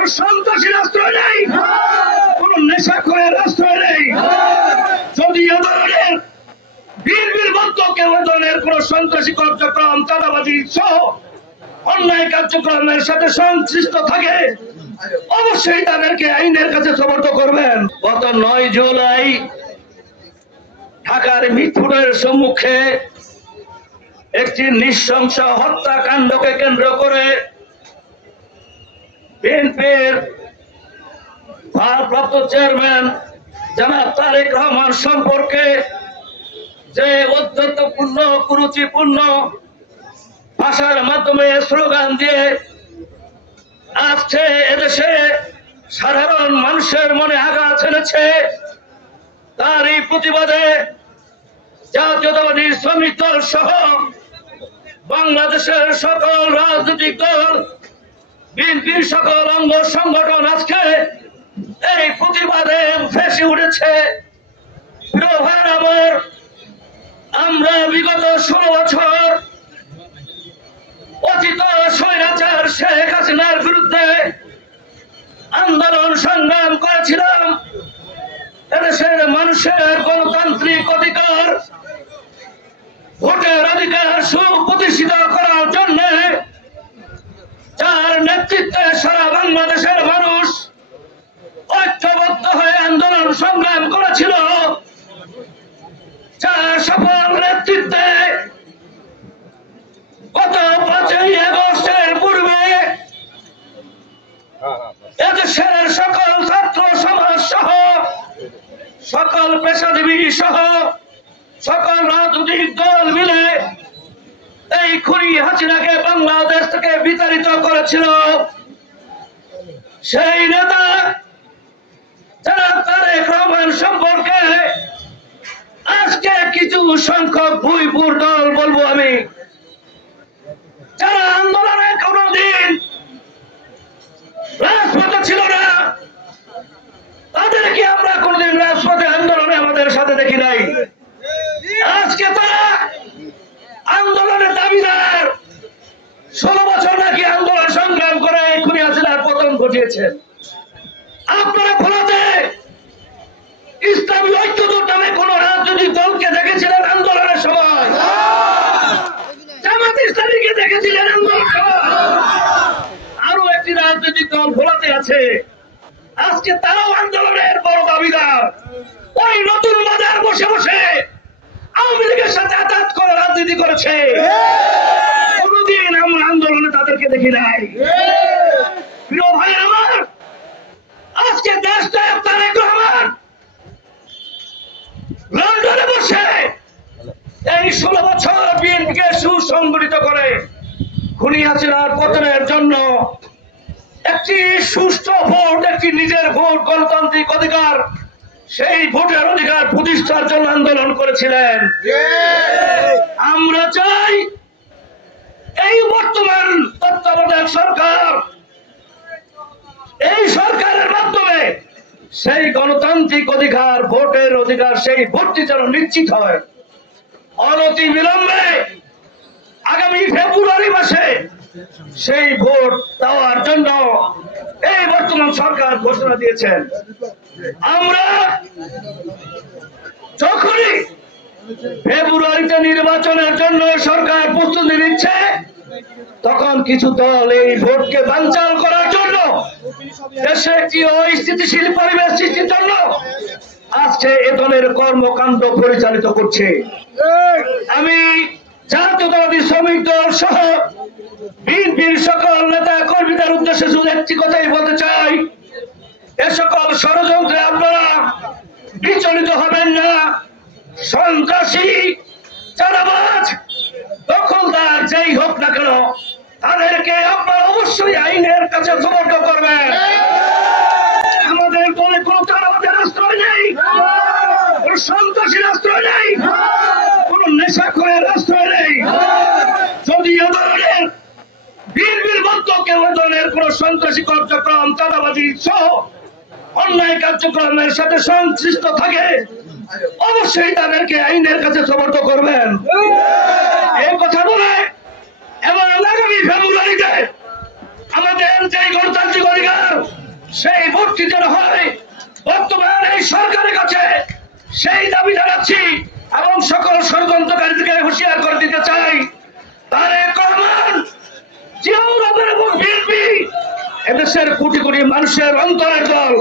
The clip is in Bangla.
কোন সন্ত্রাসীর আশ্রয় নেই, কোন নেশাখোরের আশ্রয় নেই। যদি এ ধরনের বিএনপির মতো কেউ এ ধরনের কোন সন্ত্রাসী কার্যক্রম, চাঁদাবাজি সহ অন্যায় কার্যক্রমের সাথে সংশ্লিষ্ট থাকে, অবশ্যই তাদেরকে আইনের কাছে সোপর্দ করবেন। গত 9 জুলাই ঢাকার মিরপুরের সম্মুখে একটি নৃশংস হত্যাকাণ্ডকে কেন্দ্র করে বিএনপির ভারপ্রাপ্ত চেয়ারম্যান জনাব তারেক রহমান সম্পর্কে যে অত্যন্তপূর্ণ কুরুচিপূর্ণ ভাষার মাধ্যমে স্লোগান দিয়ে আজকে এদেশে সাধারণ মানুষের মনে আঘাত এনেছে, তারই প্রতিবাদে জাতীয়তাবাদী শ্রমিক দল সহ বাংলাদেশের সকল রাজনৈতিক দল, বিএনপির সকল অঙ্গ সংগঠন আজকে এই প্রতিবাদে ফেসে উঠেছে। প্রিয় ভাই আমার, আমরা বিগত 16 বছর অতীত স্বৈরাচার শেখ হাসিনার বিরুদ্ধে আন্দোলন সংগ্রাম করেছিলাম। এদেশের মানুষের গণতান্ত্রিক অধিকার, ভোটের অধিকার সুপ্রতিষ্ঠিত করার জন্য যার নেতৃত্বে সারা বাংলাদেশের মানুষ ঐক্যবদ্ধ হয়ে আন্দোলন সংগ্রাম করেছিল, যার সফল নেতৃত্বে গত 5ই আগস্টের পূর্বে এদেশের সকল ছাত্র সমাজ সহ সকল পেশাজীবী সহ সকল রাজনৈতিক দল মিলে এই খুনি হাসিনাকে বাংলাদেশ থেকে বিতাড়িত করেছিল। সেই নেতা জনাব তারেক রহমান সম্পর্কে আজকে কিছু সংখ্যক ভুইপুর দল বলবো আমি, যারা আন্দোলনে কোনদিন রাজপথে ছিল না, তাদেরকে আমরা কোনদিন রাজপথে আন্দোলনে আমাদের সাথে দেখি নাই। আজকে তারা আন্দোলনের দাবিদার, 16 বছর নাকি আন্দোলন সংগ্রাম করে খুনি হাসিনার পতন ঘটিয়েছে। আপনারা ভোলাতে ইসলামী ঐক্যজোট নামে কোন রাজনৈতিক দলকে দেখেছিলেন আন্দোলনের সময়? জামাত ইসলামীকে দেখেছিলেন আন্দোলনের সময়? আরো একটি রাজনৈতিক দল ভোলাতে আছে, আজকে তারাও আন্দোলনের বড় দাবিদার। ওই নতুন বাজার বসে বসে আওয়ামী লীগের সাথে আঘাত করে রাজনীতি করেছে, কোনদিন আমরা আন্দোলনে তাদেরকে দেখি নাই। প্রিয় ভাই আমার, আজকে দেশ নায়ক তারেক রহমান লন্ডনে বসে এই 16 বছর বিএনপিকে সুসংগঠিত করে খুনি হাসিনার পতনের জন্য একটি সুষ্ঠু ভোট, একটি নিজের ভোট, গণতান্ত্রিক অধিকার, সেই ভোটের অধিকার প্রতিষ্ঠার জন্য আন্দোলন করেছিলেন। আমরা চাই এই বর্তমান তত্ত্বাবধায়ক সরকার, এই সরকারের মাধ্যমে সেই গণতান্ত্রিক অধিকার, ভোটের অধিকার, সেই ভোটটি যেন নিশ্চিত হয়। অনতি বিলম্বে আগামী ফেব্রুয়ারি মাসে সেই ভোট দেওয়ার জন্য এই বর্তমান সরকার ঘোষণা দিয়েছেন। আমরা যখনই ফেব্রুয়ারিতে নির্বাচনের জন্য সরকার প্রস্তুতি নিচ্ছে, তখন কিছু দল এই ভোটকে বানচাল করার জন্য, দেশে একটি অস্থিতিশীল পরিবেশ সৃষ্টির জন্য আজকে এ ধরনের কর্মকাণ্ড পরিচালিত করছে। আমি জাতীয়তাবাদী শ্রমিক দল সহ বিএনপির সকল নেতা কর্মীদের উদ্দেশ্যে শুধু একটি কথাই বলতে চাই, এ সকল ষড়যন্ত্রে আপনারা বিচলিত হবেন না। সন্ত্রাসী, চাঁদাবাজ, দখলদার যেই হোক না কেন, তাদেরকে আপনারা অবশ্যই আইনের কাছে সোপর্দ করবেন। আমাদের দলে কোন চাঁদাবাজের আশ্রয় নেই, কোন সন্ত্রাসীর আশ্রয় নেই, কোন নেশাখোরের আশ্রয় নেই। যদি এ ধরনের বিএনপির মতো কেউ এ ধরনের কোন সন্ত্রাসী কার্যক্রম, চাঁদাবাজি সহ অন্যায় কার্যক্রমের সাথে সংশ্লিষ্ট থাকে, অবশ্যই তাদেরকে আইনের কাছে সোপর্দ করবেন। এই কথা বলে এবং আগামী ফেব্রুয়ারিতে আমাদের যে গণতান্ত্রিক অধিকার, সেই ভোটটি যেন হয় বর্তমান এই সরকারের কাছে, সেই দাবি জানাচ্ছি এবং সকল ষড়যন্ত্রকারীদেরকে হুঁশিয়ার করে দিতে চাই। তারেক রহমান, জিয়াউর রহমান এবং বিএনপি এদেশের কোটি কোটি মানুষের অন্তরের দল।